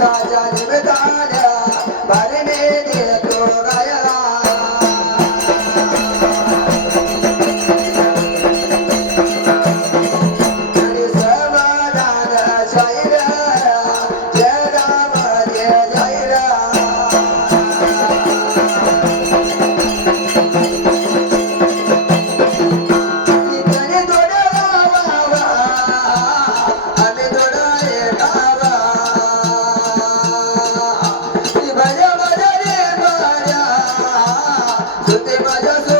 राजा जय महाराजा भरमे देतो रायला हरी सेवा दान शाही Yes, sir.